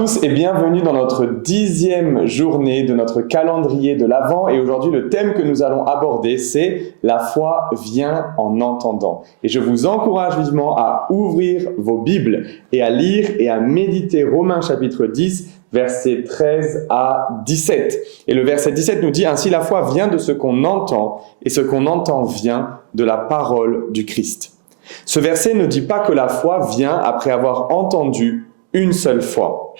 tous et bienvenue dans notre 10e journée de notre calendrier de l'Avent. Et aujourd'hui, le thème que nous allons aborder, c'est « La foi vient en entendant ». Et je vous encourage vivement à ouvrir vos Bibles et à lire et à méditer Romains chapitre 10, versets 13 à 17. Et le verset 17 nous dit « Ainsi la foi vient de ce qu'on entend, et ce qu'on entend vient de la parole du Christ ». Ce verset ne dit pas que la foi vient après avoir entendu une seule fois.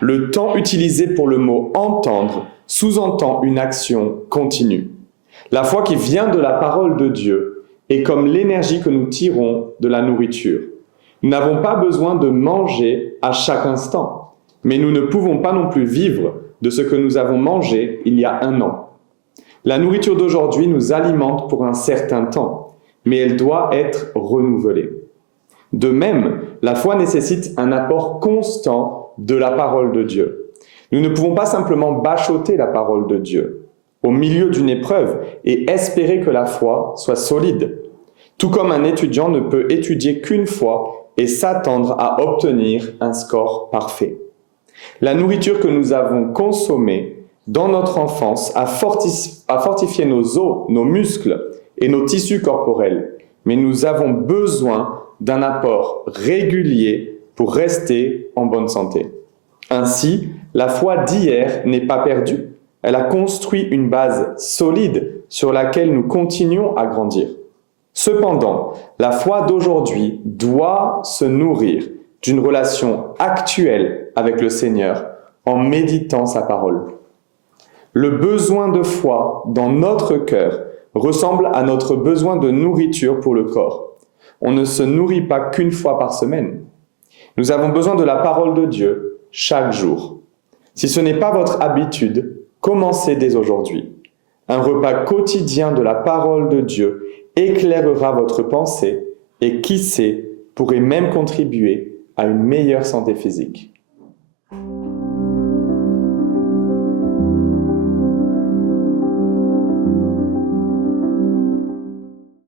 Le temps utilisé pour le mot « entendre » sous-entend une action continue. La foi qui vient de la parole de Dieu est comme l'énergie que nous tirons de la nourriture. Nous n'avons pas besoin de manger à chaque instant, mais nous ne pouvons pas non plus vivre de ce que nous avons mangé il y a un an. La nourriture d'aujourd'hui nous alimente pour un certain temps, mais elle doit être renouvelée. De même, la foi nécessite un apport constant de la parole de Dieu. Nous ne pouvons pas simplement bachoter la parole de Dieu au milieu d'une épreuve et espérer que la foi soit solide. Tout comme un étudiant ne peut étudier qu'une fois et s'attendre à obtenir un score parfait. La nourriture que nous avons consommée dans notre enfance a fortifié nos os, nos muscles et nos tissus corporels, mais nous avons besoin d'un apport régulier pour rester en bonne santé. Ainsi, la foi d'hier n'est pas perdue. Elle a construit une base solide sur laquelle nous continuons à grandir. Cependant, la foi d'aujourd'hui doit se nourrir d'une relation actuelle avec le Seigneur en méditant sa parole. Le besoin de foi dans notre cœur ressemble à notre besoin de nourriture pour le corps. On ne se nourrit pas qu'une fois par semaine. Nous avons besoin de la parole de Dieu chaque jour. Si ce n'est pas votre habitude, commencez dès aujourd'hui. Un repas quotidien de la parole de Dieu éclairera votre pensée et qui sait, pourrait même contribuer à une meilleure santé physique.